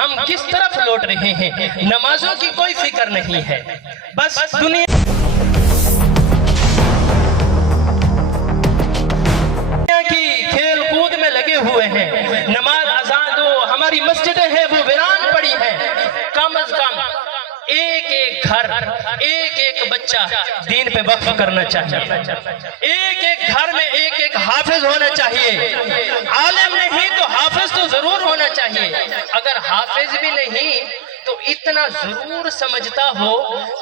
ہم کس طرف لوٹ رہے ہیں. نمازوں کی کوئی فکر نہیں ہے، بس دنیا کی کھیل کود میں لگے ہوئے ہیں. نماز اذان دو، ہماری مسجدیں ہیں وہ ویران پڑی ہیں. کم از کم ایک ایک گھر، ایک ایک بچہ دین پہ وقف کرنا چاہیے. ایک ایک گھر میں ایک ایک حافظ ہونا چاہیے. عالم نہیں تو حافظ تو ضرور ہونا چاہیے. اگر حافظ بھی نہیں تو اتنا ضرور سمجھتا ہو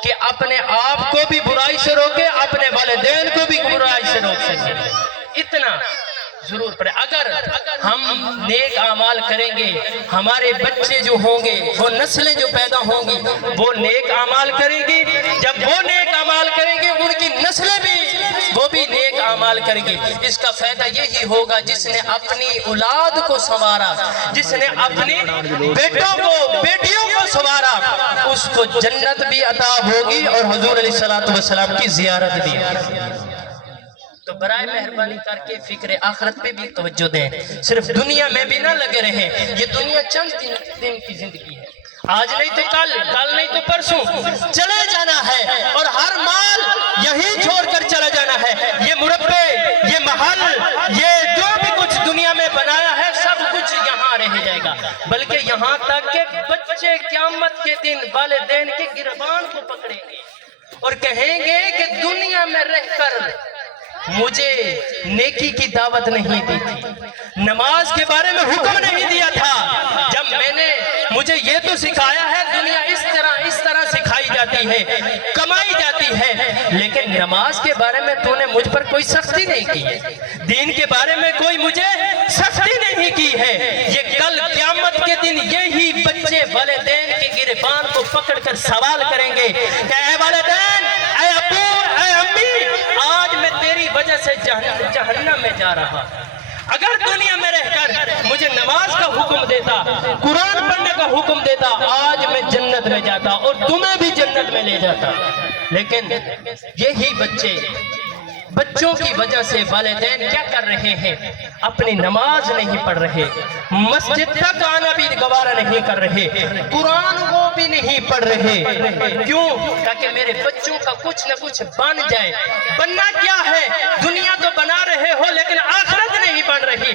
کہ اپنے آپ کو بھی برائی سے روکے، اپنے والدین کو بھی برائی سے روک سکے. اتنا ضرور پڑے. اگر ہم نیک اعمال کریں گے، ہمارے بچے جو ہوں گے، وہ نسلیں جو پیدا ہوں گی وہ نیک اعمال کریں گی. جب وہ نیک اعمال کریں گے ان کی نسلیں بھی وہ بھی نیک اعمال کریں گی. اس کا فائدہ یہی ہوگا جس نے اپنی اولاد کو سنوارا، جس نے اپنی بیٹوں کو بیٹیوں کو سنوارا، اس کو جنت بھی عطا ہوگی اور حضور علیہ السلام کی زیارت بھی. تو برائے مہربانی کر کے فکر آخرت پہ بھی توجہ دیں. صرف دنیا میں بھی نہ لگے رہیں. یہ دنیا چند دن کی زندگی ہے. آج نہیں تو کل، کل نہیں تو پرسوں چلے جانا ہے، اور ہر مال یہی چھوڑ کر چلا جانا ہے. یہ مربع، یہ محل، یہ جو بھی کچھ دنیا میں بنایا ہے سب کچھ یہاں رہ جائے گا. بلکہ یہاں تک کہ بچے قیامت کے دن والدین کے گربان کو پکڑیں گے اور کہیں گے کہ دنیا میں رہ کر مجھے نیکی کی دعوت نہیں دی تھی، نماز کے بارے میں حکم نہیں دیا تھا. جب میں نے مجھے یہ تو سکھایا ہے دنیا اس طرح سکھائی جاتی ہے، کمائی جاتی ہے، لیکن نماز کے بارے میں تو نے مجھ پر کوئی سختی نہیں کی ہے، دین کے بارے میں کوئی مجھے سختی نہیں کی ہے. یہ کل قیامت کے دن یہی بچے والدین کے گربان کو پکڑ کر سوال کریں گے کہ اے والدین، اے ابو، اے امی، آج میں تیری وجہ سے جہنم میں جا رہا. اگر دنیا میں رہ کر مجھے نماز کا حکم دیتا، قرآن پڑھنے کا حکم دیتا، آج میں جنت میں جاتا اور تمہیں بھی جنت میں لے جاتا. لیکن یہی بچوں کی وجہ سے والدین کیا کر رہے ہیں؟ اپنی نماز نہیں پڑھ رہے، مسجد تک آنا بھی گوارا نہیں کر رہے، قرآن وہ بھی نہیں پڑھ رہے. کیوں؟ تاکہ میرے بچوں کا کچھ نہ کچھ بن جائے. بننا کیا ہے؟ دنیا تو بنا رہے ہو لیکن آخرت نہیں بن رہی.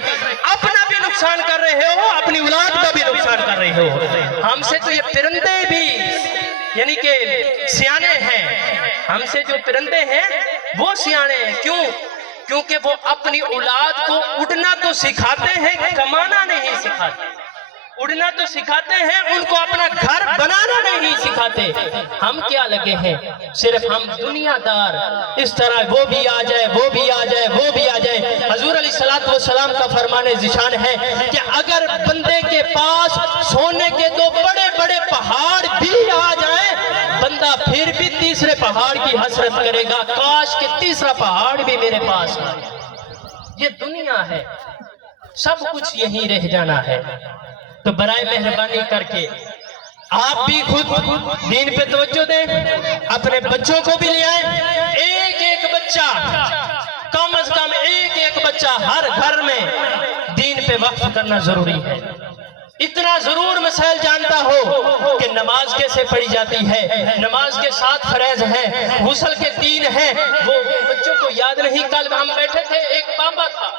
اپنا بھی نقصان کر رہے ہو، اپنی اولاد کا بھی نقصان کر رہے ہو. ہم سے تو یہ پرندے بھی یعنی کہ سیانے ہیں. ہم سے جو پرندے ہیں وہ سیانے ہیں. کیوں؟ کیونکہ وہ اپنی اولاد کو اڑنا تو سکھاتے ہیں، کمانا نہیں سکھاتے. اڑنا تو سکھاتے ہیں، ان کو اپنا گھر بنانا نہیں سکھاتے. ہم کیا لگے ہیں؟ صرف ہم دنیا دار، اس طرح وہ بھی آ جائے، وہ بھی آ جائے، وہ بھی آ جائے. حضور علیہ السلام کا فرمان ذیشان ہے کہ اگر بندے کے پاس سونے کے دو بڑے بڑے پہاڑ بھی آ جائیں، بندہ پھر بھی تیسرے پہاڑ کی حسرت کرے گا، کاش کہ تیسرا پہاڑ بھی میرے پاس آئے. یہ دنیا ہے، سب کچھ یہیں رہ جانا ہے. تو برائے مہربانی کر کے آپ بھی خود دین پہ توجہ دیں، اپنے بچوں کو بھی لے آئیں. ایک ایک بچہ، کم از کم ایک ایک بچہ ہر گھر میں دین پہ وقف کرنا ضروری ہے. اتنا ضرور مسائل جانتا ہو کہ نماز کیسے پڑھی جاتی ہے، نماز کے 7 فرائض ہیں، غسل کے 3 ہیں، وہ بچوں کو یاد نہیں. کل ہم بیٹھے تھے، ایک بابا تھا،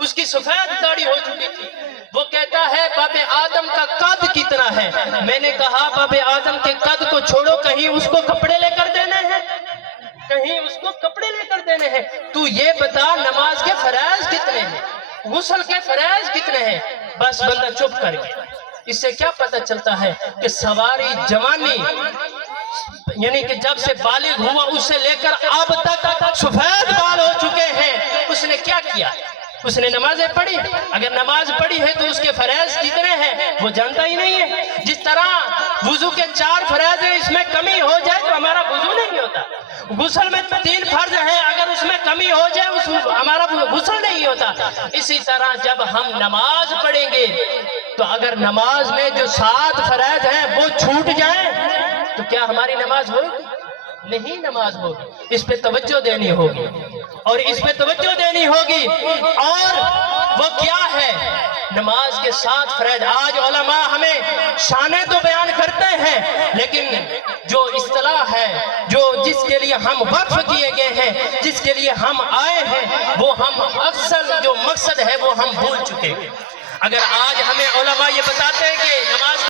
اس کی سفید داڑھی ہو چکی تھی. وہ کہتا ہے باب آدم کا قد کتنا ہے؟ میں نے کہا باب آدم کے قد کو چھوڑو، کہیں اس کو کپڑے لے کر دینے ہیں، کہیں اس کو کپڑے لے کر دینے ہیں. تو یہ بتا نماز کے فرائض کتنے ہیں، غسل کے فرائض کتنے ہیں؟ بس بندہ چپ کر گیا. اس سے کیا پتہ چلتا ہے کہ سواری جوانی یعنی کہ جب سے بالغ ہوا اس سے لے کر اب تک سفید بال ہو چکے ہیں. اس نے کیا کیا؟ اس نے نمازیں پڑھی. اگر نماز پڑھی ہے تو اس کے فرائض کتنے ہیں وہ جانتا ہی نہیں ہے. جس طرح وضو کے 4 فرائض ہیں، اس میں کمی ہو جائے تو ہمارا وضو نہیں ہوتا. غسل میں 3 فرض ہیں، اگر اس میں کمی ہو جائے ہمارا غسل نہیں ہوتا. اسی طرح جب ہم نماز پڑھیں گے تو اگر نماز میں جو 7 فرائض ہیں وہ چھوٹ جائیں تو کیا ہماری نماز ہوگی؟ نہیں نماز ہوگی. اس پہ توجہ دینی ہوگی اور اس پہ توجہ دینی ہوگی. اور وہ کیا ہے؟ نماز کے ساتھ فرائض. آج علماء ہمیں شانیں تو بیان کرتے ہیں، لیکن جو اصطلاح ہے، جو جس کے لیے ہم وقف کیے گئے ہیں، جس کے لیے ہم آئے ہیں، وہ ہم اصل جو مقصد ہے وہ ہم بھول چکے. اگر آج ہمیں علماء یہ بتاتے ہیں کہ نماز